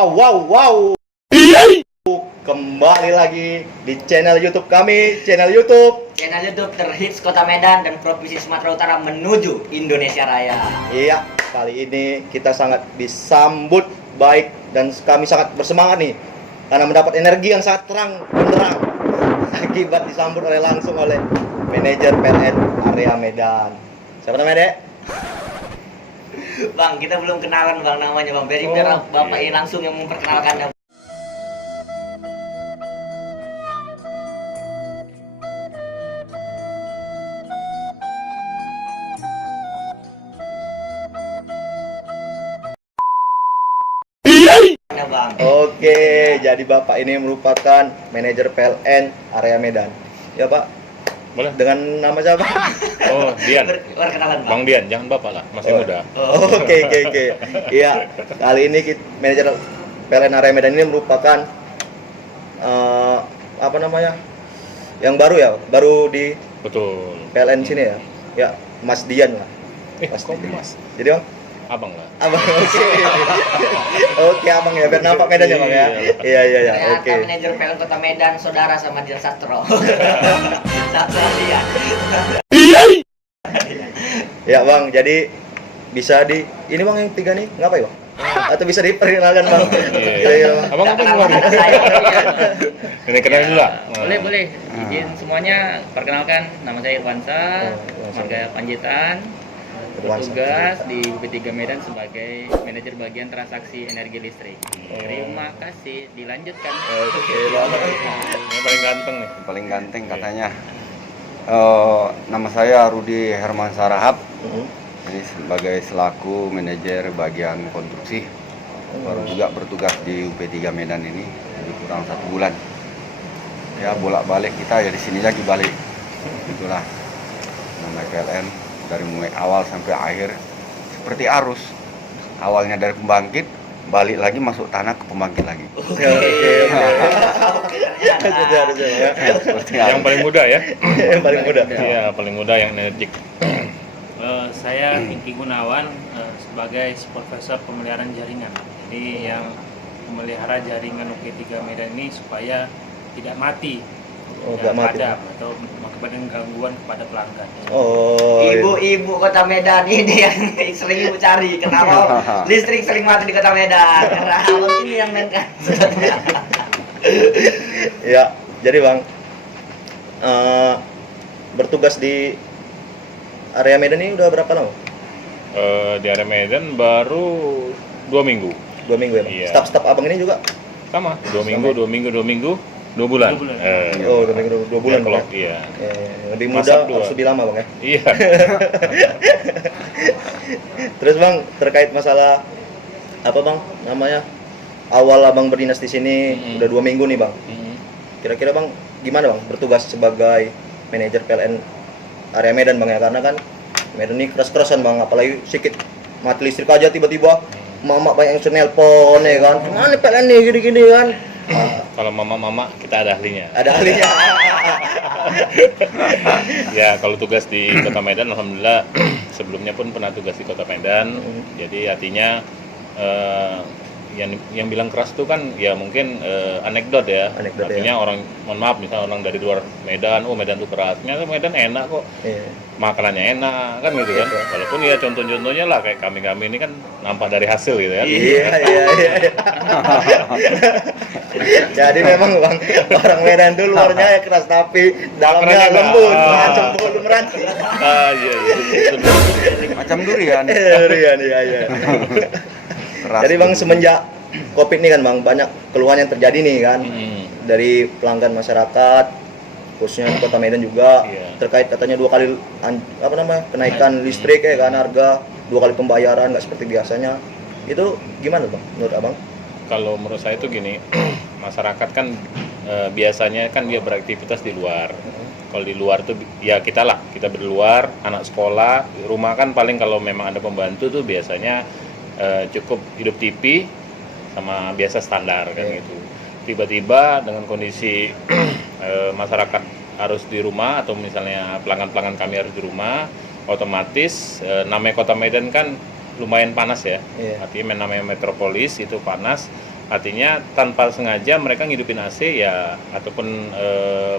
Wow. Kembali lagi di channel YouTube kami, channel YouTube terhits Kota Medan dan Provinsi Sumatera Utara menuju Indonesia Raya. Iya, kali ini kita sangat disambut baik dan kami sangat bersemangat nih karena mendapat energi yang sangat terang benderang akibat disambut langsung oleh manajer PLN area Medan. Siapa namanya, Dek? Bang, kita belum kenalan Bang namanya Bang. Biar Bapak ini langsung yang memperkenalkan. Bang. Oke, jadi Bapak ini merupakan manajer PLN area Medan. Ya, Pak. Boleh. Dengan nama siapa? Oh, Dian. Perkenalan Bang. Bang Dian, jangan Bapak lah, masih muda. Oke. Iya, kali ini manajer PLN area Medan ini merupakan apa namanya? Yang baru ya, baru di Betul. PLN sini ya. Ya, Mas Dian lah. Kok Mas? Jadi, Bang, Abang lah. Abang, oke. Oke, Abang ya, biar nampak Medan ya, Bang ya. Iya, Ternyata oke. manajer PLN Kota Medan saudara sama Dian Sastro. Sastro Dian. Ya, Bang, jadi bisa ini Bang yang tiga nih, ngapain, Bang? Atau bisa diperkenalkan, Bang? Iya. Abang apa Kenal keluar? mata saya. Ini kenalin dulu lah. Boleh. Izin semuanya, perkenalkan nama saya Irwansa, warga Panjitan, bertugas di UP3 Medan sebagai manajer bagian transaksi energi listrik. Terima kasih, dilanjutkan. Oke, Bang. Yang paling ganteng nih. Paling ganteng katanya. Nama saya Rudi Herman Sarahap. Ini sebagai selaku manajer bagian konstruksi. Baru juga bertugas di UP3 Medan ini lebih kurang 1 bulan. Ya bolak-balik kita ya di sini lagi balik. Itulah namanya PLN dari mulai awal sampai akhir seperti arus. Awalnya dari pembangkit, balik lagi masuk tanah ke pembangkit lagi. Oke. Seperti Yang paling muda ya? Yang paling muda. Iya, paling muda yang energik. Saya Pinky Gunawan sebagai supervisor pemeliharaan jaringan. Jadi yang memelihara jaringan UP3 Medan ini supaya tidak mati. Oh, nggak mati. Padam atau mengakibatkan gangguan kepada pelanggan. Oh. Ibu-ibu Kota Medan ini yang sering ibu cari. Kenapa listrik sering mati di Kota Medan? Karena abang ini yang mainkan. Ya, jadi Bang, bertugas di area Medan ini udah berapa lama? Di area Medan baru 2 minggu. 2 minggu ya, Bang? Iya. Staf abang ini juga? Sama, 2 minggu, 2 bulan. 2 bulan. Oh, 2 minggu, 2 bulan Bang, Clock, ya? iya. Lebih Masak muda, dua. harus lebih lama Bang ya? Iya. Terus Bang, terkait masalah apa Bang namanya? Awal abang berdinas di sini udah 2 minggu nih Bang. Kira-kira Bang, gimana Bang bertugas sebagai manajer PLN area Medan Bang ya? Karena kan Medan ini keras-kerasan Bang, apalagi sedikit mati listrik aja tiba-tiba mama banyak yang senelpon ya kan. Mana PLN nih gini-gini kan. Kalau mama-mama kita ada ahlinya. Ada ahlinya. Ya, kalau tugas di Kota Medan, alhamdulillah sebelumnya pun pernah tugas di Kota Medan. Jadi artinya yang bilang keras itu kan ya mungkin anekdot ya. Artinya orang, mohon maaf, misalnya orang dari luar Medan, oh Medan itu keras. Ternyata Medan enak kok. Iya. Makanannya enak kan gitu kan. Walaupun ya contoh-contohnya lah kayak kami ini kan nampak dari hasil gitu kan. Iya. Jadi memang Bang, orang Medan itu luarnya ya keras tapi dalamnya lembut, macam bolu meranti. Iya. Macam durian. Durian, iya. Keras Jadi Bang, begitu. semenjak Covid nih kan Bang, banyak keluhan yang terjadi nih kan dari pelanggan masyarakat, khususnya di Kota Medan juga. Iya. Terkait katanya 2 kali kenaikan listrik ya kan, harga 2 kali pembayaran nggak seperti biasanya. Itu gimana Bang menurut Abang? Kalau menurut saya itu gini, masyarakat kan biasanya kan dia beraktivitas di luar. Kalau di luar tuh ya kita di luar, anak sekolah, di rumah kan paling kalau memang ada pembantu tuh biasanya cukup hidup TV sama biasa standar kan gitu. Tiba-tiba dengan kondisi masyarakat harus di rumah atau misalnya pelanggan-pelanggan kami harus di rumah, otomatis namanya Kota Medan kan lumayan panas ya. Iya. Artinya namanya metropolis itu panas. Artinya tanpa sengaja mereka ngidupin AC ya ataupun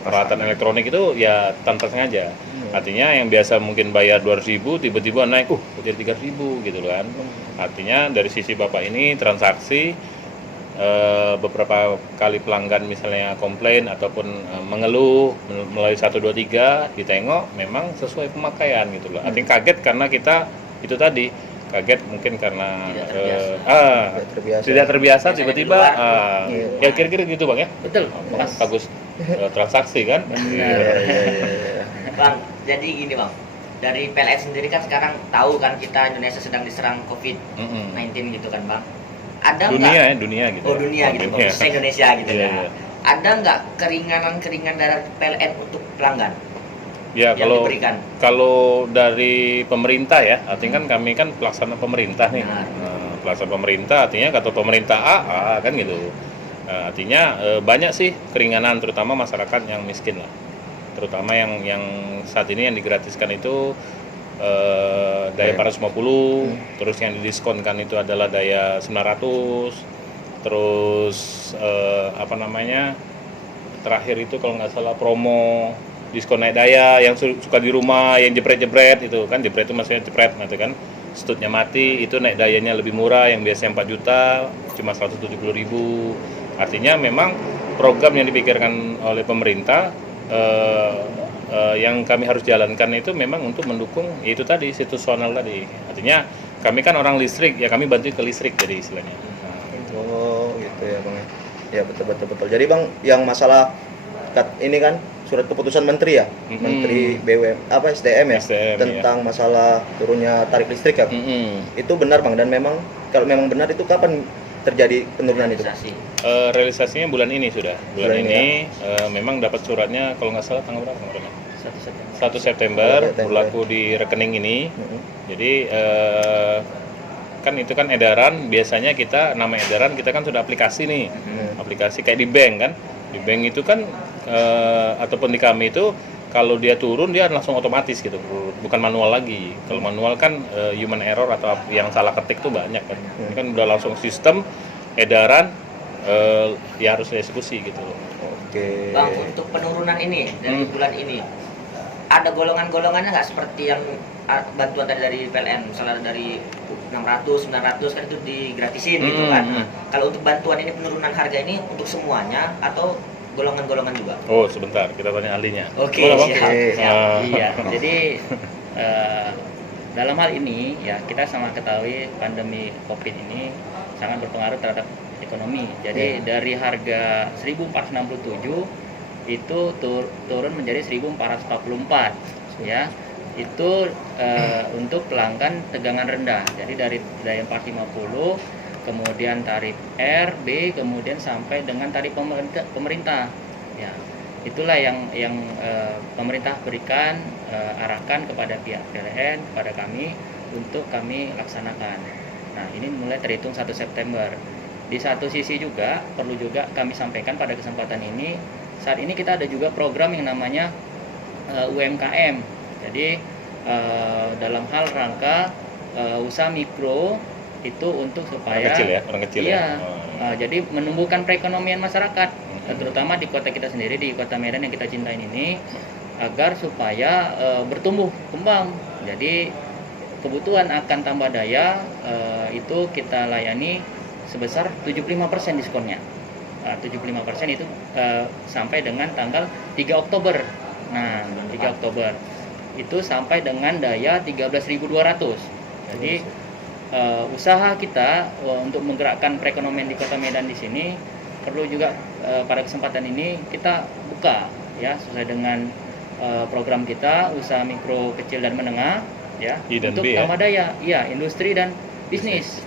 peralatan elektronik itu ya tanpa sengaja. Artinya yang biasa mungkin bayar 200.000 tiba-tiba naik jadi 300.000 gitu kan. Artinya dari sisi Bapak ini transaksi beberapa kali pelanggan misalnya komplain ataupun mengeluh melalui 123 ditengok memang sesuai pemakaian gitu loh. Artinya kaget karena kita itu tadi kaget mungkin karena tidak terbiasa tiba-tiba ya kira-kira gitu Bang ya. Betul. Pas. Bagus transaksi kan. Bang, jadi gini Bang, dari PLN sendiri kan sekarang tahu kan kita Indonesia sedang diserang COVID-19 gitu kan Bang. Ada dunia gitu. Oh dunia gitu, dunia. Bang. Indonesia gitu Iya, kan. iya. Ada nggak keringanan dari PLN untuk pelanggan? Ya yang diberikan? kalau dari pemerintah ya, artinya kan kami kan pelaksana pemerintah nih. Benar. Pelaksana pemerintah artinya kata pemerintah A kan gitu. Artinya banyak sih keringanan terutama masyarakat yang miskin lah. Terutama yang saat ini yang digratiskan itu daya 450, terus yang didiskonkan itu adalah daya 900, terus terakhir itu kalau nggak salah promo diskon naik daya yang suka di rumah yang jepret-jepret itu kan, jepret itu maksudnya jepret gitu kan, stutnya mati itu naik dayanya lebih murah, yang biasanya 4 juta cuma 170.000. Artinya memang program yang dipikirkan oleh pemerintah yang kami harus jalankan itu memang untuk mendukung itu tadi situasional tadi. Artinya kami kan orang listrik ya, kami bantu ke listrik jadi istilahnya. Oh gitu ya Bang ya, betul. Jadi Bang yang masalah ini kan surat keputusan menteri ya, menteri SDM ya, SDM, tentang masalah turunnya tarif listrik ya. Itu benar Bang, dan memang kalau memang benar itu kapan terjadi penurunan itu? Realisasinya bulan ini sudah. Bulan ini memang dapat suratnya kalau nggak salah tanggal berapa kemarin? 1 September berlaku di rekening ini. Jadi kan itu kan edaran, biasanya kita nama edaran kita kan sudah aplikasi nih. Aplikasi kayak di bank kan. Di bank itu kan ataupun di kami itu kalau dia turun dia langsung otomatis gitu, bukan manual lagi. Kalau manual kan human error atau yang salah ketik tuh banyak kan. Ini kan udah langsung sistem edaran ya harus dieksekusi gitu loh. Oke. Bang, untuk penurunan ini dari bulan ini ada golongan-golongannya nggak seperti yang bantuan tadi dari PLN, misalnya dari 600, 900 kan itu digratisin gitu kan. Kalau untuk bantuan ini penurunan harga ini untuk semuanya atau golongan-golongan juga? Oh sebentar, kita tanya ahlinya. Oke, siap. Iya, jadi dalam hal ini ya kita sama ketahui pandemi COVID ini sangat berpengaruh terhadap ekonomi. Jadi dari harga 1.467 itu turun menjadi 1.444 ya. Itu untuk pelanggan tegangan rendah. Jadi dari daya 450 kemudian tarif R, B, kemudian sampai dengan tarif pemerintah. Ya. Itulah yang pemerintah berikan arahkan kepada pihak PLN, kepada kami untuk kami laksanakan. Nah, ini mulai terhitung 1 September. Di satu sisi juga perlu juga kami sampaikan pada kesempatan ini, saat ini kita ada juga program yang namanya UMKM. Jadi dalam hal rangka usaha mikro itu untuk supaya orang kecil ya. Jadi menumbuhkan perekonomian masyarakat, terutama di kota kita sendiri, di Kota Medan yang kita cintain ini, agar supaya bertumbuh kembang. Jadi kebutuhan akan tambah daya itu kita layani sebesar 75% diskonnya. 75% itu sampai dengan tanggal 3 Oktober. Nah, 3 Oktober itu sampai dengan daya 13.200. Jadi usaha kita untuk menggerakkan perekonomian di Kota Medan di sini perlu juga pada kesempatan ini kita buka ya sesuai dengan program kita usaha mikro, kecil dan menengah ya untuk tambah daya, ya industri dan bisnis.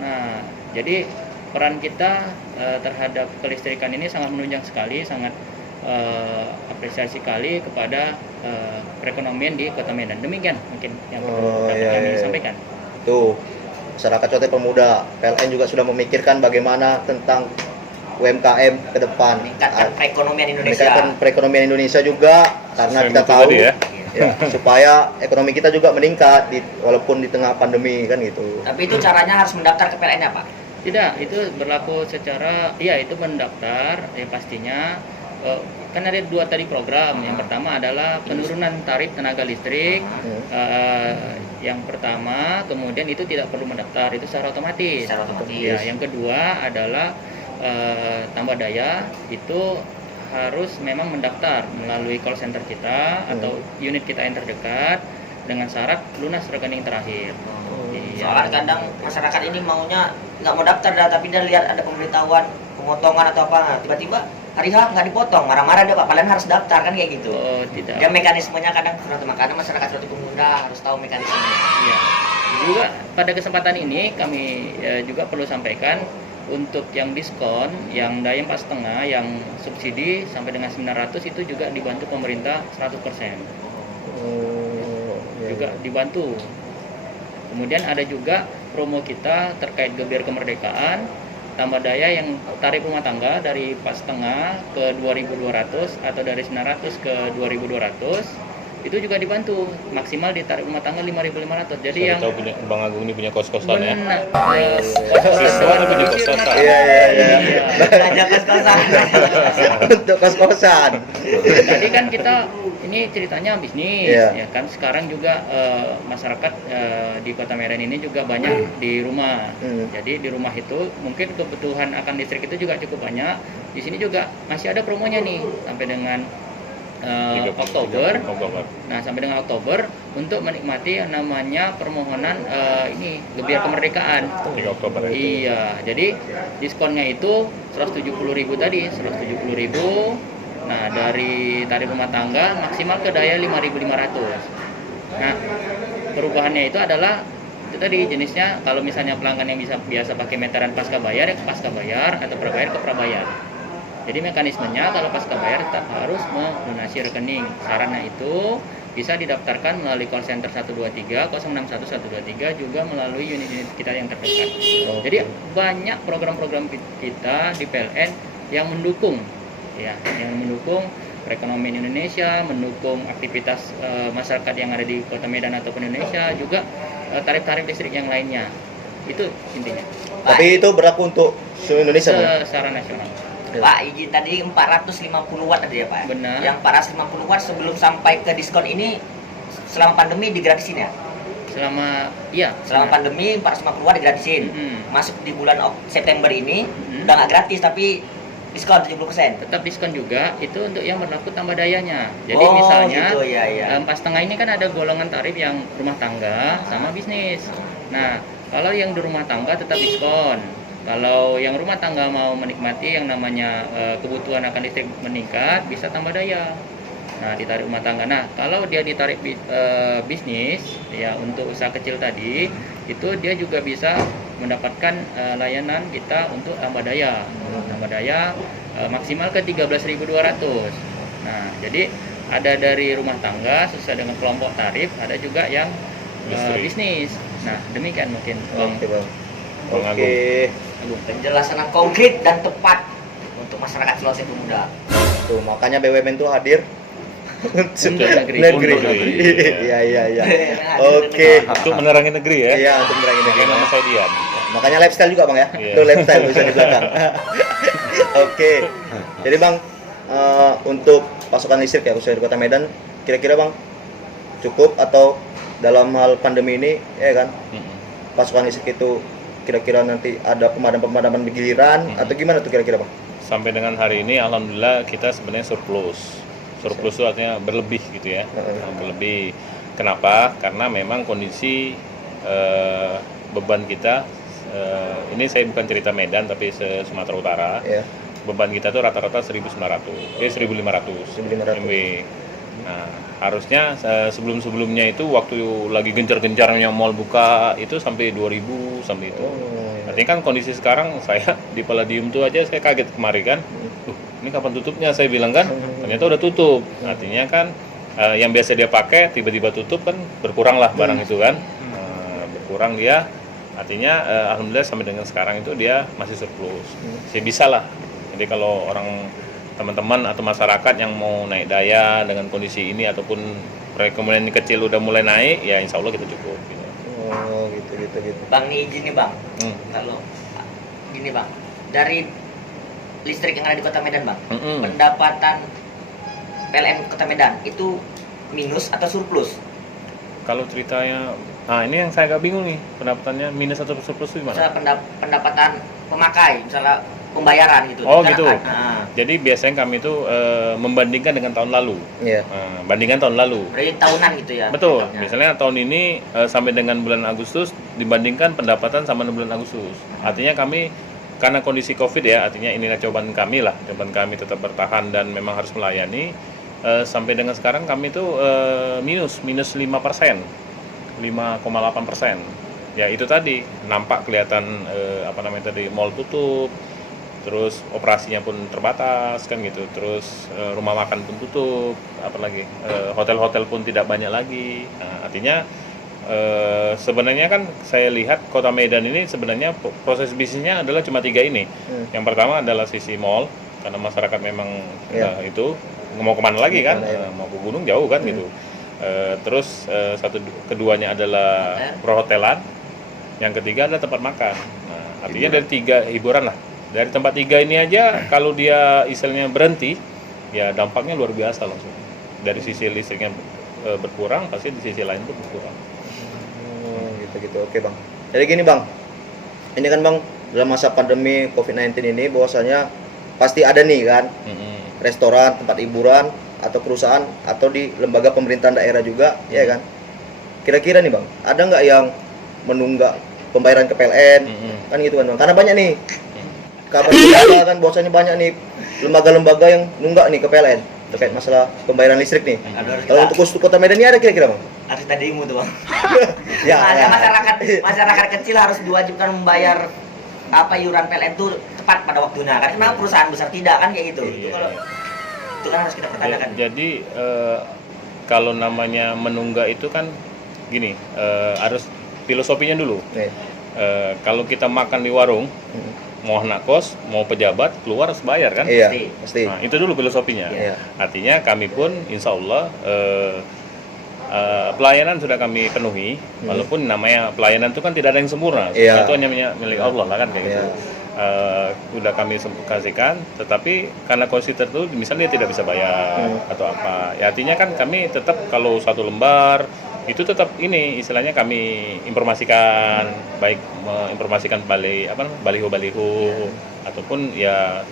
Nah, jadi peran kita terhadap kelistrikan ini sangat menunjang sekali, sangat apresiasi sekali kepada perekonomian di Kota Medan. Demikian mungkin yang perlu kami sampaikan. Tuh, masyarakat Cote Pemuda, PLN juga sudah memikirkan bagaimana tentang UMKM ke depan. Meningkatkan perekonomian Indonesia. Meningkatkan perekonomian Indonesia juga, karena kita tahu ya, supaya ekonomi kita juga meningkat walaupun di tengah pandemi kan gitu. Tapi itu caranya harus mendaftar ke PLN ya Pak? Tidak, itu berlaku secara, iya itu mendaftar, ya pastinya. Kan ada dua tadi program. Yang pertama adalah penurunan tarif tenaga listrik. Yang pertama, kemudian itu tidak perlu mendaftar, itu secara otomatis. Secara otomatis. Ya, yang kedua adalah tambah daya, itu harus memang mendaftar melalui call center kita atau unit kita yang terdekat dengan syarat lunas rekening terakhir. Iya. Soalnya kadang masyarakat ini maunya nggak mau daftar dah, tapi dia lihat ada pemberitahuan pemotongan atau apa, tiba-tiba hari H nggak dipotong, marah-marah dia Pak, padahal harus daftar kan kayak gitu. Oh, tidak. Dia mekanismenya kadang kurang teman, karena masyarakat suatu pengguna harus tahu mekanismenya. Ya. Juga pada kesempatan ini kami juga perlu sampaikan untuk yang diskon, yang daya 4,5, yang subsidi sampai dengan 900 itu juga dibantu pemerintah 100%. Juga dibantu. Kemudian ada juga promo kita terkait gebyar kemerdekaan, tambah daya yang tarif rumah tangga dari 4,5 ke 2.200 atau dari 900 ke 2.200 itu juga dibantu maksimal di tarif rumah tangga 5.500. Jadi Saya yang tahu punya, Bang Agung ini punya kos-kosan ya. Siswa punya kos-kosan. Iya. Belanja kos-kosan. Untuk kos-kosan. Tadi kan kita ini ceritanya bisnis, Iya. ya kan. Sekarang juga masyarakat di Kota Medan ini juga banyak di rumah. Jadi di rumah itu mungkin kebutuhan akan listrik itu juga cukup banyak. Di sini juga masih ada promonya nih sampai dengan Oktober. Nah, sampai dengan Oktober untuk menikmati yang namanya permohonan ini gebyar kemerdekaan. 3 Oktober itu. Iya, jadi diskonnya itu 170.000 tadi, 170.000. Nah, dari tarif rumah tangga maksimal ke daya 5.500. Nah, perubahannya itu adalah itu tadi jenisnya, kalau misalnya pelanggan yang biasa pakai meteran pasca bayar, ya pasca bayar, atau prabayar ke prabayar. Jadi mekanismenya kalau pasca bayar tetap harus melunasi rekening. Sarannya itu bisa didaftarkan melalui call center 123 061 123, juga melalui unit-unit kita yang terdekat. Jadi banyak program-program kita di PLN yang mendukung, ya, yang mendukung perekonomian Indonesia, mendukung aktivitas masyarakat yang ada di Kota Medan ataupun Indonesia, juga tarif-tarif listrik yang lainnya. Itu intinya. Tapi itu berlaku untuk seluruh Indonesia, Bang? Secara nasional. Pak, izin tadi 450 watt tadi ya Pak? Benar. Yang 450 watt sebelum sampai ke diskon ini selama pandemi digratisin ya? Selama Pandemi 450 watt digratisin. Masuk di bulan September ini udah nggak gratis tapi diskon 70%. Tetap diskon juga, itu untuk yang berlaku tambah dayanya. Jadi Oh, misalnya gitu, ya. 4,5 ini kan ada golongan tarif yang rumah tangga sama bisnis. Nah, kalau yang di rumah tangga tetap diskon. Kalau yang rumah tangga mau menikmati yang namanya kebutuhan akan listrik meningkat, bisa tambah daya. Nah, di tarif rumah tangga. Nah, kalau dia di tarif bisnis, ya untuk usaha kecil tadi, itu dia juga bisa mendapatkan layanan kita untuk tambah daya. Tambah daya maksimal ke 13.200. Nah, jadi ada dari rumah tangga sesuai dengan kelompok tarif, ada juga yang bisnis. Nah, demikian mungkin. Oke, Bang. Bang Oke. Penjelasan yang konkret dan tepat untuk masyarakat Sulawesi Pemuda. Tuh, makanya BUMN tuh hadir Untuk negeri. Untuk negeri. Iya. Oke. Untuk menerangi negeri ya. Iya, untuk menerangi negeri. Makanya nama saya Dian. Makanya lifestyle juga, Bang ya. Iya. Itu lifestyle bisa di belakang. Oke. Jadi, Bang, untuk pasokan listrik ya khususnya di Kota Medan, kira-kira Bang cukup atau dalam hal pandemi ini ya kan? Pasokan listrik itu kira-kira nanti ada pemadaman-pemadaman giliran atau gimana tuh kira-kira Bang? Sampai dengan hari ini alhamdulillah kita sebenarnya surplus. Surplus itu artinya berlebih gitu ya. Berlebih. Kenapa? Karena memang kondisi beban kita ini saya bukan cerita Medan tapi Sumatera Utara. Ya. Beban kita tuh rata-rata 1.500 MW. Nah, harusnya sebelum-sebelumnya itu waktu lagi gencar-gencarnya mall buka itu sampai 2.000 sampai itu. Artinya kan kondisi sekarang saya di Palladium tuh aja saya kaget kemarin kan. Ini kapan tutupnya saya bilang kan. Ternyata udah tutup. Artinya kan yang biasa dia pakai tiba-tiba tutup kan berkurang lah barang itu kan. Berkurang dia. Artinya alhamdulillah sampai dengan sekarang itu dia masih surplus. Saya bisa lah. Jadi kalau orang teman-teman atau masyarakat yang mau naik daya dengan kondisi ini ataupun perekonomian kecil udah mulai naik, ya insya Allah kita cukup. Gitu. Oh gitu. Bang, ini izin nih Bang, kalau gini bang, dari listrik yang ada di Kota Medan bang, Mm-mm. pendapatan PLN Kota Medan itu minus atau surplus? Kalau ceritanya, ini yang saya agak bingung nih, pendapatannya minus atau surplus itu gimana? Misalnya pendapatan pemakai, misalnya pembayaran gitu. Oh Kan gitu. ah, Jadi biasanya kami itu membandingkan dengan tahun lalu. Iya. Bandingkan tahun lalu. berarti tahunan gitu ya? Betul. Ya. Misalnya tahun ini sampai dengan bulan Agustus dibandingkan pendapatan sama bulan Agustus. Artinya kami karena kondisi Covid ya, artinya inilah cobaan kami lah. Cobaan kami tetap bertahan dan memang harus melayani. Sampai dengan sekarang kami itu minus 5%, 5,8%. Ya itu tadi nampak kelihatan tadi mall tutup, terus operasinya pun terbatas kan gitu, terus rumah makan pun tutup, apalagi hotel-hotel pun tidak banyak lagi. Nah, artinya sebenarnya kan saya lihat Kota Medan ini sebenarnya proses bisnisnya adalah cuma 3 ini. Yang pertama adalah sisi mall, karena masyarakat memang itu mau kemana lagi kan, mau ke gunung jauh kan gitu. Terus keduanya adalah perhotelan, yang ketiga adalah tempat makan. Nah, artinya dari 3 hiburan lah. Dari tempat 3 ini aja kalau dia istilahnya berhenti, ya dampaknya luar biasa langsung. Dari sisi listriknya berkurang, pasti di sisi lain pun berkurang. Gitu. Oke bang. Jadi gini bang, ini kan bang dalam masa pandemi COVID-19 ini bahwasanya pasti ada nih kan restoran, tempat hiburan atau perusahaan atau di lembaga pemerintahan daerah juga, ya kan. Kira-kira nih bang, ada nggak yang menunggak pembayaran ke PLN? Kan gitu kan bang. Karena banyak nih kabar juga kan bahwasanya banyak nih lembaga-lembaga yang nunggak nih ke PLN terkait masalah pembayaran listrik nih. Kalau untuk khusus Kota Medan ini ada kira-kira bang? Harus kita demo tuh bang. Ya, Masyarakat kecil harus diwajibkan membayar iuran PLN itu tepat pada waktunya. Karena memang perusahaan besar tidak kan kayak gitu. Iya. Itu kan harus kita pertanyakan. Jadi kalau namanya menunggak itu kan gini, harus filosofinya dulu. Kalau kita makan di warung, mau anak kos, mau pejabat, keluar harus bayar kan? Iya, pasti. Nah, itu dulu filosofinya. Iya. Artinya kami pun insya Allah pelayanan sudah kami penuhi, walaupun namanya pelayanan itu kan tidak ada yang sempurna. Iya. Itu hanya milik Allah lah kan kayak gitu. Udah kami kasihkan, tetapi karena kondisi tertentu misalnya dia tidak bisa bayar atau apa. Ya artinya kan kami tetap kalau 1 lembar itu tetap ini istilahnya kami informasikan, baik menginformasikan baliho-baliho ataupun ya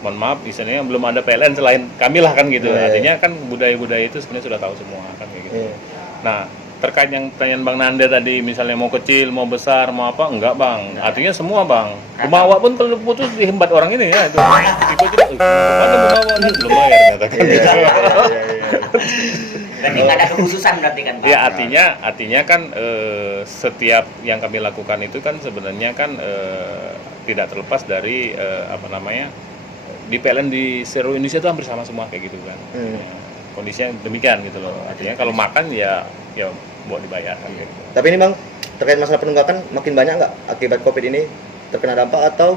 mohon maaf istilahnya belum ada PLN selain kami lah kan gitu. Artinya kan budaya-budaya itu sebenarnya sudah tahu semua kan kayak gitu. Nah, terkait yang pertanyaan Bang Nanda tadi misalnya mau kecil, mau besar, mau apa, enggak Bang. Artinya semua Bang. Rumah awak pun kalau putus dihembat orang ini ya. Itu tidak, mana rumah awak ini belum bayar katakan. Berarti nggak ada kekhususan berarti kan Pak? Ya artinya kan setiap yang kami lakukan itu kan sebenarnya kan tidak terlepas dari di PLN di seluruh Indonesia itu hampir sama semua kayak gitu kan. Kondisinya demikian gitu loh. Artinya kalau makan ya buat dibayar kan gitu. Tapi ini bang, terkait masalah penunggakan makin banyak nggak akibat COVID ini terkena dampak atau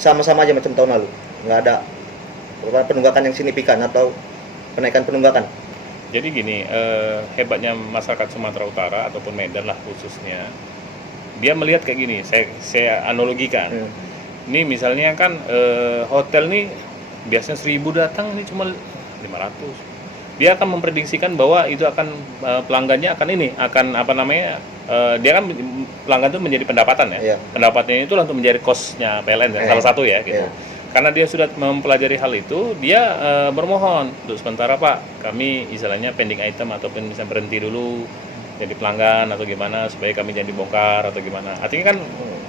sama-sama aja macam tahun lalu? Nggak ada penunggakan yang signifikan atau kenaikan penunggakan? Jadi gini, hebatnya masyarakat Sumatera Utara ataupun Medan lah khususnya, dia melihat kayak gini, saya analogikan. Ini misalnya kan hotel nih biasanya 1.000 datang, ini cuma 500. Dia akan memprediksikan bahwa itu akan pelanggannya akan dia kan pelanggan itu menjadi pendapatan ya. Pendapatannya itu untuk menjadi kosnya PLN salah satu ya gitu. Karena dia sudah mempelajari hal itu, dia bermohon untuk sementara Pak, kami istilahnya pending item ataupun bisa berhenti dulu jadi pelanggan atau gimana supaya kami jangan dibongkar atau gimana. Artinya kan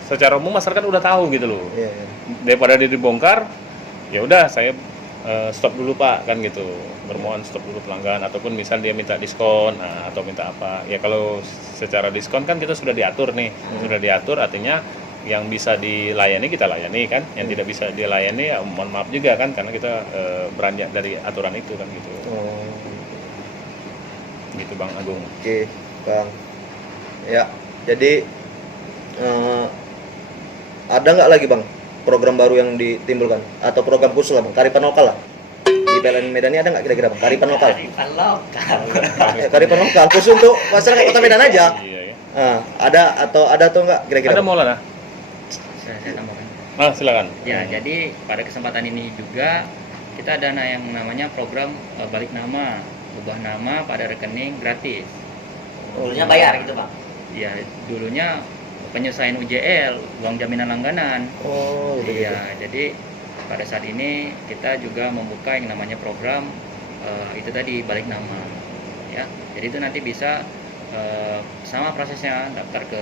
secara umum masyarakat udah tahu gitu loh. Daripada dia dibongkar, ya udah saya stop dulu Pak kan gitu. Bermohon stop dulu pelanggan ataupun misal dia minta diskon atau minta apa. Ya kalau secara diskon kan kita sudah diatur nih. Sudah diatur artinya yang bisa dilayani kita layani kan, yang tidak bisa dilayani ya mohon maaf juga kan karena kita beranjak dari aturan itu kan gitu. Gitu Bang Agung. Oke, Bang. Ya, jadi ada nggak lagi Bang program baru yang ditimbulkan atau program khusus lah Bang, kearifan lokal lah di PLN Medan ini ada nggak kira-kira Bang, kearifan lokal? Kearifan lokal khusus untuk masyarakat Kota Medan aja. Iya ya. Ada atau nggak kira-kira? Ada Maulana? Saya tambahkan. Silakan. Ya, jadi pada kesempatan ini juga kita ada yang namanya program balik nama, ubah nama pada rekening gratis. Dulunya bayar gitu bang. Ya, dulunya penyesuaian UJL, uang jaminan langganan. Oh, gitu. Iya, jadi pada saat ini kita juga membuka yang namanya program itu tadi balik nama. Ya, jadi itu nanti bisa sama prosesnya daftar ke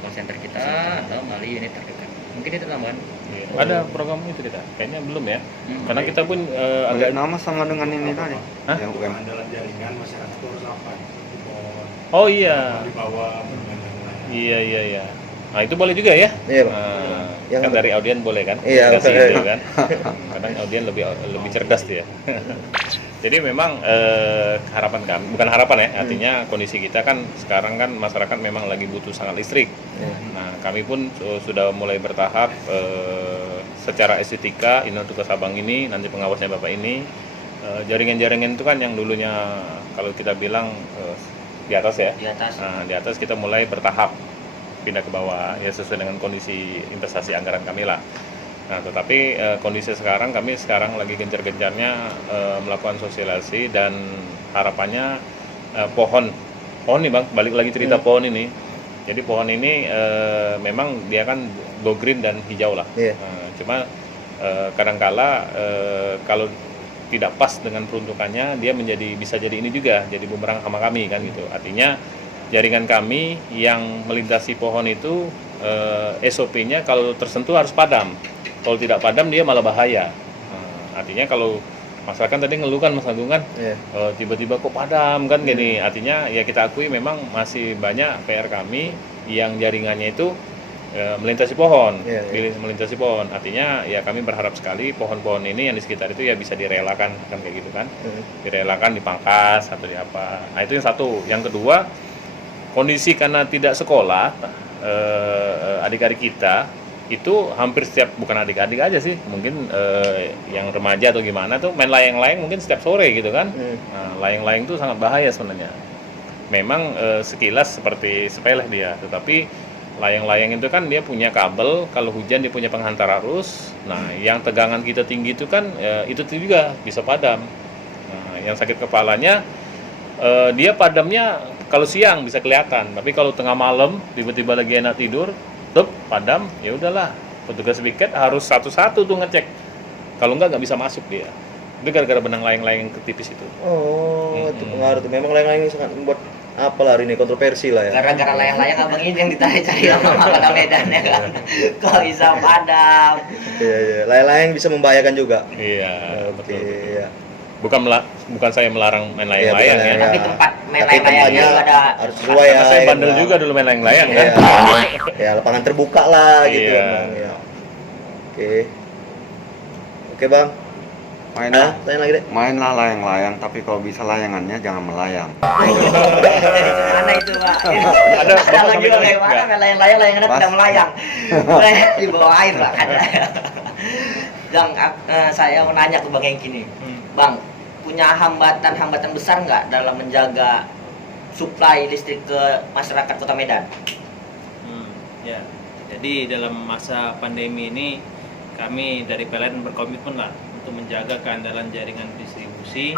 call center kita atau melalui unit terdekat. Mungkin itu tambahan. Ada program itu tidak? Kayaknya belum ya. Karena kita pun Balik agak nama sama dengan ini tadi. Hah? Yang UM. Andalan jaringan masyarakat itu harus apa? Oh iya. Di bawah bermain-main. Iya. Nah, itu boleh juga ya? Iya, Bang. Yang Kan dari audien boleh kan? Iya, Kasih betul. itu kan. Kadang audien lebih cerdas dia. Jadi memang harapan kami, bukan harapan ya, artinya kondisi kita kan sekarang kan masyarakat memang lagi butuh sangat listrik. Nah, kami pun sudah mulai bertahap secara estetika ini untuk Sabang ini, nanti pengawasnya Bapak ini. Jaringan-jaringan itu kan yang dulunya kalau kita bilang di atas ya. Di atas. Nah, di atas kita mulai bertahap pindah ke bawah ya sesuai dengan kondisi investasi anggaran kami lah. Nah, tetapi kondisi sekarang kami sekarang lagi gencar-gencarnya melakukan sosialisasi dan harapannya pohon nih Bang, balik lagi cerita pohon ini. Jadi pohon ini memang dia kan go green dan hijau lah. Iya. Cuma kadangkala kalau tidak pas dengan peruntukannya dia bisa jadi ini juga jadi bumerang sama kami kan gitu. Artinya jaringan kami yang melintasi pohon itu SOP-nya kalau tersentuh harus padam. Kalau tidak padam dia malah bahaya. Artinya kalau masyarakat tadi ngeluh kan Mas Agung kan, Iya. tiba-tiba kok padam kan gini. Artinya ya kita akui memang masih banyak PR kami yang jaringannya itu melintasi pohon, Iya. melintasi pohon. Artinya ya kami berharap sekali pohon-pohon ini yang di sekitar itu ya bisa direlakan kan kayak gitu kan, direlakan dipangkas atau di apa. Nah itu yang satu. Yang kedua, kondisi karena tidak sekolah adik-adik kita itu hampir setiap, bukan adik-adik aja sih, mungkin yang remaja atau gimana tuh main layang-layang mungkin setiap sore gitu kan. Nah, layang-layang itu sangat bahaya sebenarnya. Memang sekilas seperti sepele dia, tetapi layang-layang itu kan dia punya kabel, kalau hujan dia punya penghantar arus. Nah, yang tegangan kita tinggi itu kan itu juga bisa padam. Nah, yang sakit kepalanya dia padamnya kalau siang bisa kelihatan, tapi kalau tengah malam tiba-tiba lagi enak tidur, padam, ya udahlah. Petugas piket harus satu-satu tuh ngecek. Kalau nggak bisa masuk dia. Itu gara-gara benang layang-layang ketipis itu. Oh, itu pengaruh tuh. Memang layang-layang sangat membuat apalah hari ini kontroversi lah ya. Gara-gara layang-layang abang ini yang dicari-cari sama Kota Medan ya kan. Kok bisa padam? Iya. Layang-layang bisa membahayakan juga. Iya, Oke, betul. iya. Bukan saya melarang main layang-layang Iya, ya. benar. Tapi tempat main Tapi layang-layangnya tempatnya juga ada. harus sesuai ya. Karena saya ya, bandel Bang. juga dulu main layang-layang kan. Iya. Ya, lapangan terbuka lah gitu Iya. kan, Bang. Ya. Oke. Oke, Bang. Mainlah, Tanya lagi deh. mainlah layang-layang, tapi kalau bisa layangannya jangan melayang. Dari mana itu Pak? Ada Bapak Kalau sampai juga nulis kayak mana nggak? main layang-layang layangannya Mas. tidak melayang. Boleh di bawah air Pak kan. Bang, saya mau nanya ke Bang yang gini. Bang, punya hambatan besar nggak dalam menjaga suplai listrik ke masyarakat Kota Medan? Ya, jadi dalam masa pandemi ini kami dari PLN berkomitmen lah untuk menjaga keandalan jaringan distribusi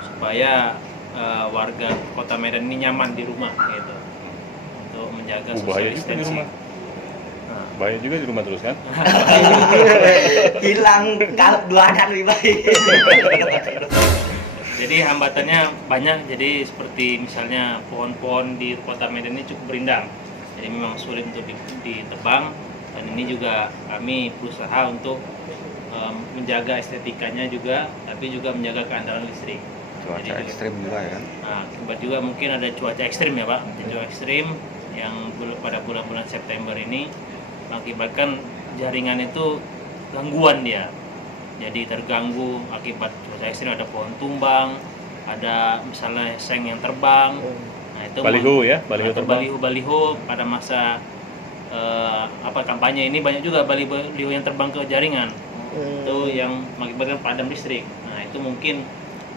supaya warga Kota Medan ini nyaman di rumah gitu, untuk menjaga Bahaya juga social di distancing. rumah. Bahaya juga di rumah terus kan. Hilang kalau dua anak lebih baik. Jadi hambatannya banyak, jadi seperti misalnya pohon-pohon di Kota Medan ini cukup rindang, jadi memang sulit untuk ditebang, dan ini juga kami berusaha untuk menjaga estetikanya juga, tapi juga menjaga keandalan listrik. Cuaca Jadi, ekstrim juga ya kan. Nah, akibat juga mungkin ada cuaca ekstrim ya Pak, cuaca ekstrim yang pada bulan-bulan September ini mengakibatkan jaringan itu gangguan dia. Jadi terganggu akibat cuaca ekstrim, ada pohon tumbang, ada misalnya seng yang terbang. Nah, itu Baliho ya, baliho atau terbang. baliho pada masa kampanye ini banyak juga baliho yang terbang ke jaringan. Itu yang mengakibatkan padam listrik. Nah, itu mungkin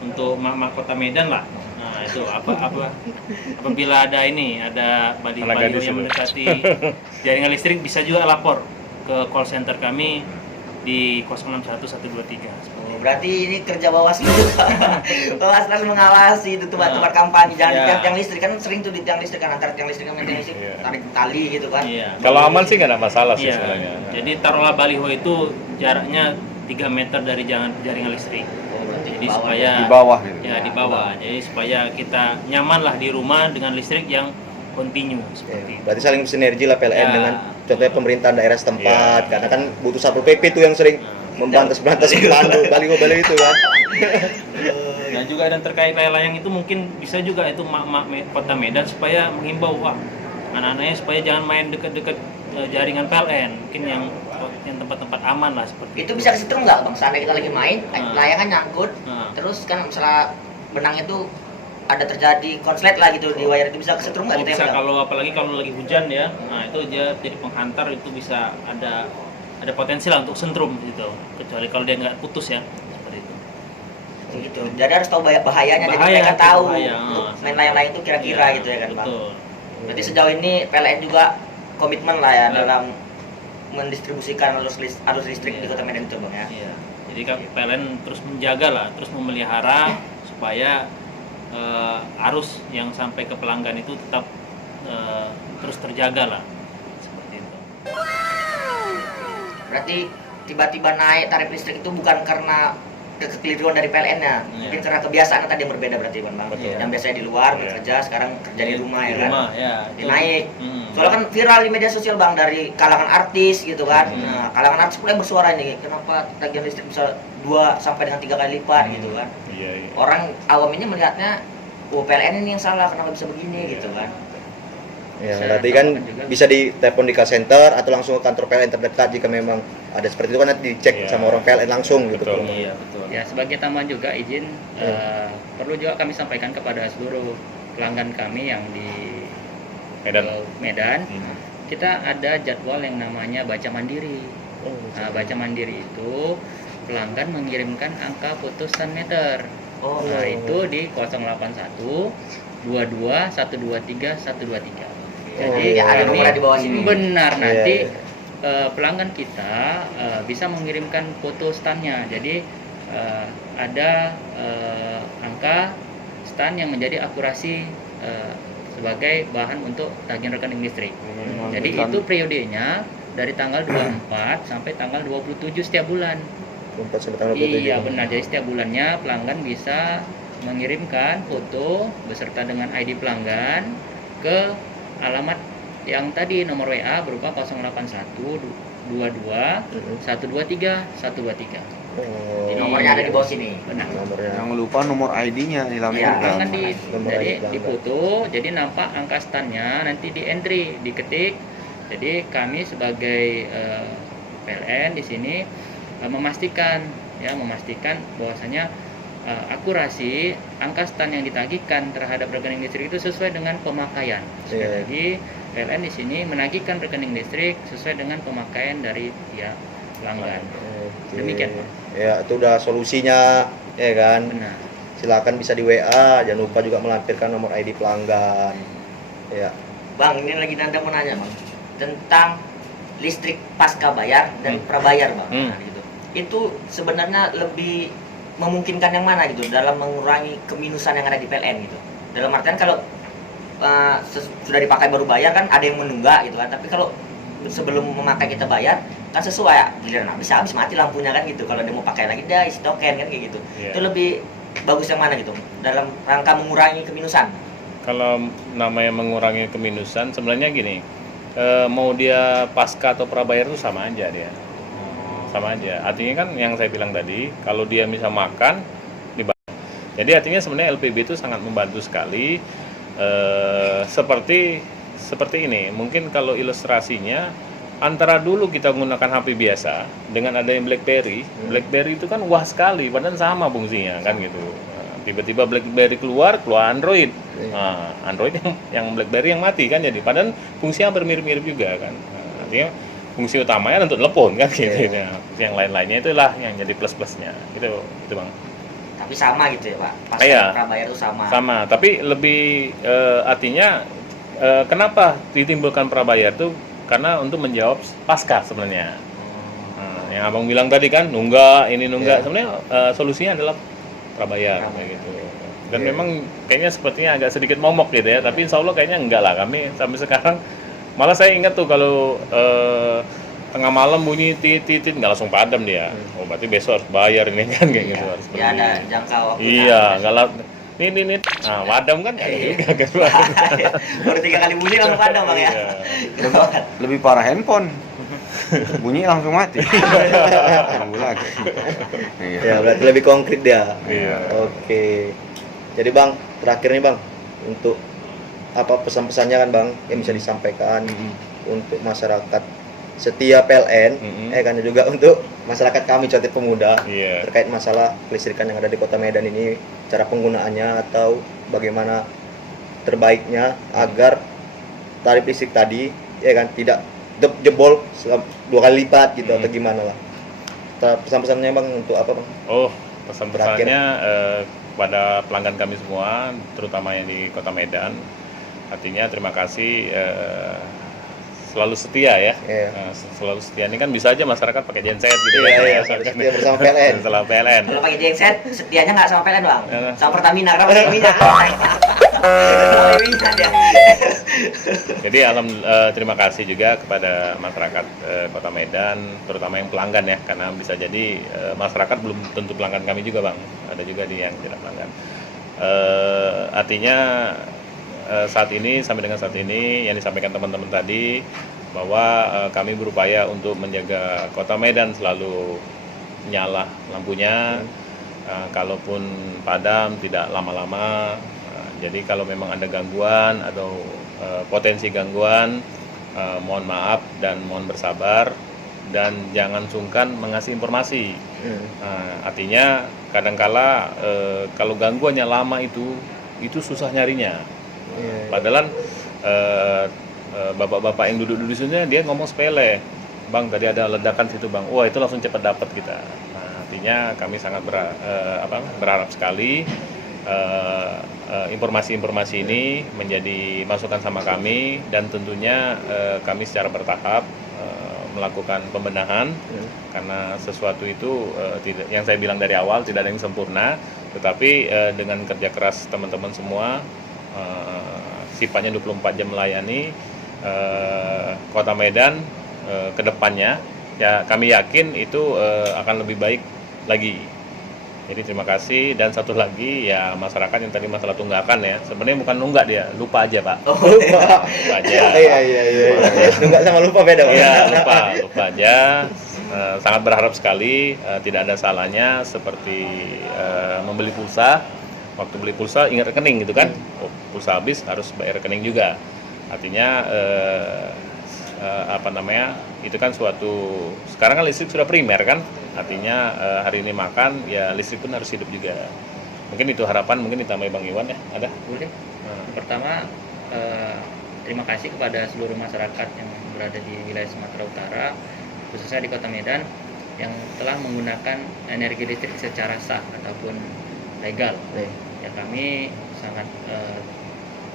untuk mak-mak Kota Medan lah. Nah, itu apabila ada baliho Anak gadis yang itu. mendekati jaringan listrik bisa juga lapor ke call center kami di 061123. Oh, berarti ini kerja Bawaslu juga. Bawaslu harus mengawasi itu tempat-tempat kampanye. Jangan di Iya. tiang listrik, kan sering tuh di tiang listrik kan, antar tiang listrik sama tiang listrik Iya. tarik tali gitu kan. Iya. Kalau aman sih nggak ada masalah sih Iya. sebenarnya. Jadi taruhlah baliho itu jaraknya 3 meter dari jaringan listrik. Oh, berarti Jadi ke bawah. supaya Di bawah gitu. ya di bawah. Jadi supaya kita nyaman lah di rumah dengan listrik yang kontinu seperti itu. Berarti saling sinergi lah PLN Ya. dengan contohnya pemerintahan daerah setempat, Ya. karena kan butuh Satpol PP tuh yang sering memberantas baliho-baliho itu kan. Dan juga dan terkait layang-layang itu mungkin bisa juga itu mak-mak Kota Medan supaya menghimbau anak-anaknya supaya jangan main dekat-dekat jaringan PLN, mungkin yang tempat-tempat aman lah seperti Itu bisa kesetrum nggak bang? Seandainya kita lagi main, layangan nyangkut, Nah. terus kan misalnya benangnya tuh ada terjadi konslet lah gitu di wire, itu bisa kesetrum nggak Oh, kita bisa yang kalau apalagi kalau lagi hujan ya, nah itu dia jadi penghantar, itu bisa ada potensi lah untuk sentrum gitu, kecuali kalau dia nggak putus ya seperti itu. gitu. Jadi harus tahu bahayanya, jadi Bahaya, mereka tahu bahaya. untuk main layang-layang itu kira-kira Iya, gitu ya kan bang. betul. Berarti sejauh ini PLN juga komitmen lah ya Iya. dalam mendistribusikan arus listrik di Iya. Kota Medan itu bang ya. Iya. Jadi PLN terus menjaga lah, terus memelihara supaya arus yang sampai ke pelanggan itu tetap terus terjaga lah seperti itu. Berarti tiba-tiba naik tarif listrik itu bukan karena kekeliruan dari PLN-nya, mungkin karena kebiasaan tadi yang berbeda berarti bang. Betul. Yang biasanya di luar Iya. bekerja, sekarang kerja di rumah ya Di kan. rumah ya. Dia naik. Hmm. Soalnya kan viral di media sosial bang, dari kalangan artis gitu kan. Hmm. Nah, kalangan artis mulai bersuara nih, kenapa tagihan listrik bisa 2 sampai dengan 3 kali lipat gitu kan. Iya, iya. Orang awam ini melihatnya, oh PLN ini yang salah, kenapa bisa begini gitu kan. Ya, Bisa berarti kan tambahkan juga. bisa ditelepon di call center atau langsung ke kantor PLN terdekat jika memang ada seperti itu kan nanti dicek Iya. sama orang PLN langsung gitu. Betul. Iya betul. Ya, sebagai tambahan juga izin perlu juga kami sampaikan kepada seluruh pelanggan kami yang di Medan. Medan, Hmm. kita ada jadwal yang namanya baca mandiri. Nah, baca mandiri itu pelanggan mengirimkan angka putusan meter. Oh, Nah, itu di 081 22 123 123. Jadi ya ada kami nomornya di bawah sini. benar Iya, nanti iya. pelanggan kita bisa mengirimkan foto stannya. Jadi ada angka stan yang menjadi akurasi sebagai bahan untuk tagihan rekening listrik. Jadi itu periodenya dari tanggal 24 sampai tanggal 27 setiap bulan. 24 sampai tanggal 27. Iya benar. Jadi setiap bulannya pelanggan bisa mengirimkan foto beserta dengan ID pelanggan ke alamat yang tadi nomor WA berupa 081 22 123 123. Oh, Di nomornya ada di bawah sini. Benar. nomornya. Jangan lupa nomor ID-nya Iya. dilampirkan. Jangan Nomor jadi ID pelanggan. difoto, jadi nampak angka stannya, nanti di entry, diketik. Jadi kami sebagai PLN di sini memastikan bahwasanya akurasi angka stan yang ditagihkan terhadap rekening listrik itu sesuai dengan pemakaian. Sekali Iya. lagi PLN di sini menagihkan rekening listrik sesuai dengan pemakaian dari pihak pelanggan. Oke. Demikian, Pak. Ya, itu udah solusinya ya kan. Benar. Silakan bisa di WA, jangan lupa juga melampirkan nomor ID pelanggan. Ya. Bang, ini lagi Nanda mau nanya bang tentang listrik pasca bayar dan prabayar bang. Hmm. Nah, gitu. Itu sebenarnya lebih memungkinkan yang mana gitu dalam mengurangi keminusan yang ada di PLN gitu. Dalam artian kalau sudah dipakai baru bayar kan ada yang menunggak gitu kan. Tapi kalau sebelum memakai kita bayar kan sesuai ya, giliran habis mati lampunya kan gitu. Kalau dia mau pakai lagi dia isi token kan kayak gitu. Iya. Itu lebih bagus yang mana gitu dalam rangka mengurangi keminusan. Kalau namanya mengurangi keminusan, sebenarnya gini, mau dia pasca atau prabayar itu sama aja dia, sama aja. Artinya kan yang saya bilang tadi, kalau dia bisa makan, dibayar. Jadi artinya sebenarnya LPB itu sangat membantu sekali. Seperti ini, mungkin kalau ilustrasinya, antara dulu kita menggunakan HP biasa dengan ada yang BlackBerry itu kan wah sekali, padahal sama fungsinya kan gitu. Tiba-tiba BlackBerry keluar Android. Nah, Android yang BlackBerry yang mati kan, jadi padahal fungsinya hampir mirip-mirip juga kan. Nah, artinya fungsi utamanya untuk telepon kan gitu. Ya. Yang lain-lainnya itulah yang jadi plus-plusnya. Itu Bang. Tapi sama gitu ya Pak. Pasca Iya. prabayar itu sama. Sama, tapi lebih artinya kenapa ditimbulkan prabayar tuh karena untuk menjawab pasca sebenarnya. Yang abang bilang tadi kan nunggak sebenarnya solusinya adalah prabayar kayak gitu. Dan memang kayaknya sepertinya agak sedikit momok gitu ya, tapi insya Allah kayaknya enggak lah, kami sampai sekarang malah saya ingat tuh kalau tengah malam bunyi titit nggak langsung padam dia. Oh berarti besok harus bayar ini kan kayak gitu, harus Ya ada beli. jangka waktu. Iya, nggak lah. Ini, nah padam kan ada juga kan. Baru 3 kali bunyi langsung padam bang ya. Iya. Lebih parah handphone. Bunyi langsung mati. Tunggu lagi. Iya. Ya, berarti lebih konkret dia. Iya. Oke. Jadi Bang, terakhir nih Bang, untuk apa pesan-pesannya kan Bang yang bisa disampaikan untuk masyarakat setia PLN, kan juga untuk masyarakat kami Cotet Pemuda Iya. terkait masalah kelistrikan yang ada di Kota Medan ini, cara penggunaannya atau bagaimana terbaiknya agar tarif listrik tadi ya kan tidak jebol 2 kali lipat gitu atau gimana lah. Pesan-pesannya Bang untuk apa Bang? Oh, pesan-pesannya kepada pelanggan kami semua, terutama yang di Kota Medan. Artinya terima kasih selalu setia ya. Iya. Selalu setia ini kan bisa aja masyarakat pakai genset gitu Iya, iya, ya. setia bersama PLN. Setelah PLN. Kalau pakai genset, setianya nggak sama PLN bang, Ya. sama Pertamina, karena pakai minyak. Pakai minyak dia. Jadi terima kasih juga kepada masyarakat Kota Medan, terutama yang pelanggan ya, karena bisa jadi masyarakat belum tentu pelanggan kami juga bang, ada juga yang tidak pelanggan. Artinya sampai dengan saat ini yang disampaikan teman-teman tadi bahwa kami berupaya untuk menjaga Kota Medan selalu nyala lampunya, kalaupun padam tidak lama-lama. Jadi kalau memang ada gangguan atau potensi gangguan, mohon maaf dan mohon bersabar dan jangan sungkan mengasih informasi. Artinya kadangkala kalau gangguannya lama itu susah nyarinya. Padahal bapak-bapak yang duduk di sini dia ngomong sepele, bang tadi ada ledakan situ bang, wah itu langsung cepat dapat kita. Nah, artinya kami sangat berharap sekali informasi-informasi ini menjadi masukan sama kami, dan tentunya kami secara bertahap melakukan pembenahan karena sesuatu itu tidak, yang saya bilang dari awal tidak ada yang sempurna, tetapi dengan kerja keras teman-teman semua, sifatnya 24 jam melayani Kota Medan ke depannya, ya kami yakin itu akan lebih baik lagi. Jadi terima kasih, dan satu lagi ya masyarakat yang tadi masalah tunggakan ya, sebenarnya bukan nunggak, dia lupa aja pak. Lupa. Lupa aja. Iya. Nunggak sama lupa beda Bang. Iya, lupa aja. Sangat berharap sekali tidak ada salahnya seperti membeli pulsa. Waktu beli pulsa ingat rekening gitu kan. Oh, pulsa habis harus bayar rekening juga. Artinya itu kan suatu, sekarang kan listrik sudah primer kan. Artinya hari ini makan ya listrik pun harus hidup juga. Mungkin itu harapan, mungkin ditambahi Bang Iwan ya, ada? Boleh. Pertama, terima kasih kepada seluruh masyarakat yang berada di wilayah Sumatera Utara, khususnya di Kota Medan, yang telah menggunakan energi listrik secara sah ataupun legal. Ya kami sangat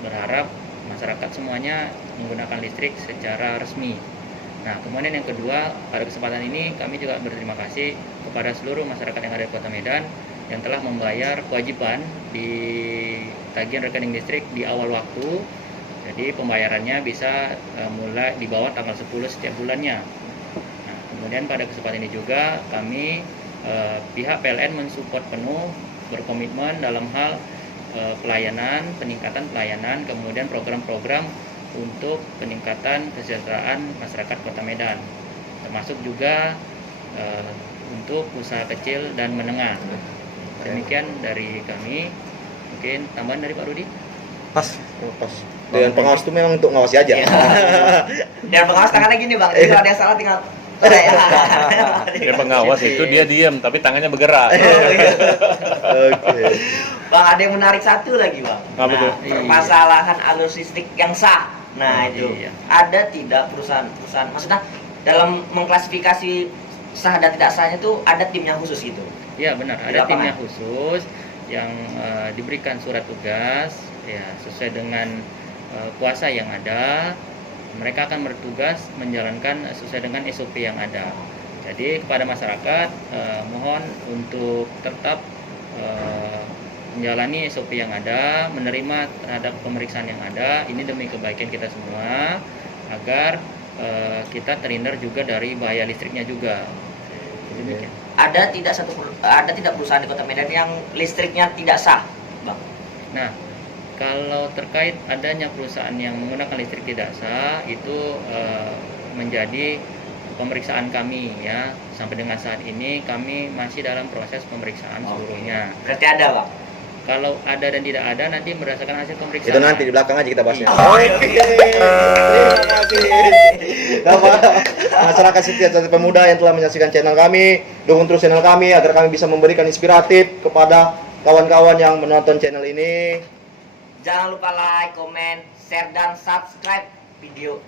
berharap masyarakat semuanya menggunakan listrik secara resmi. Nah, kemudian yang kedua, pada kesempatan ini kami juga berterima kasih kepada seluruh masyarakat yang ada di Kota Medan yang telah membayar kewajiban di tagihan rekening listrik di awal waktu. Jadi pembayarannya bisa mulai di bawah tanggal 10 setiap bulannya. Nah, kemudian pada kesempatan ini juga kami pihak PLN mensupport penuh, berkomitmen dalam hal pelayanan, peningkatan pelayanan, kemudian program-program untuk peningkatan kesejahteraan masyarakat Kota Medan, termasuk juga untuk usaha kecil dan menengah. Demikian dari kami. Mungkin tambahan dari Pak Rudi? Pas. Dengan pengawas itu memang untuk ngawasi aja. Dan pengawas tangannya gini bang, jadi kalau ada yang salah tinggal. Dia pengawas itu dia diam tapi tangannya bergerak. Oke. Bang, ada yang menarik satu lagi bang. Apa tuh? Permasalahan alur listrik yang sah. Nah itu Iya. ada tidak perusahaan, maksudnya dalam mengklasifikasi sah dan tidak sahnya itu ada timnya khusus gitu. Ya benar, Di ada lapangan. timnya khusus yang diberikan surat tugas ya sesuai dengan kuasa yang ada. mereka akan bertugas menjalankan sesuai dengan SOP yang ada. Jadi kepada masyarakat mohon untuk tetap menjalani SOP yang ada, menerima terhadap pemeriksaan yang ada. Ini demi kebaikan kita semua agar kita terhindar juga dari bahaya listriknya juga. Jadi demikian. Ada tidak perusahaan di Kota Medan yang listriknya tidak sah, Bang? Nah, kalau terkait adanya perusahaan yang menggunakan listrik tidak sah, itu menjadi pemeriksaan kami ya. Sampai dengan saat ini kami masih dalam proses pemeriksaan seluruhnya. Berarti ada, Bang? Kalau ada dan tidak ada nanti berdasarkan hasil pemeriksaan. Itu nanti di belakang aja kita bahasnya. Iya. Oke. Terima kasih. Bapak, masyarakat Setia Pemuda yang telah menyaksikan channel kami, dukung terus channel kami agar kami bisa memberikan inspiratif kepada kawan-kawan yang menonton channel ini. Jangan lupa like, komen, share, dan subscribe video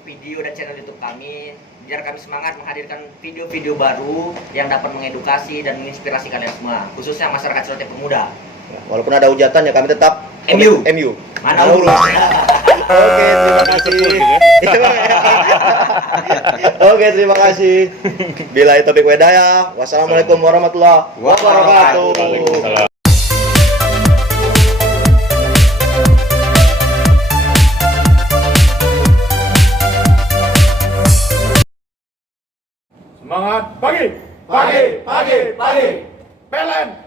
dan channel YouTube kami biar kami semangat menghadirkan video-video baru yang dapat mengedukasi dan menginspirasi kalian semua, khususnya masyarakat Setia Pemuda. Walaupun ada hujatan ya kami tetap MU. Mana urus. Oke, terima kasih. Oke, terima kasih. Bila itu topik wedaya. Wassalamualaikum warahmatullahi wabarakatuh. Waalaikumsalam. Semangat pagi, pagi, pagi, pagi. PLN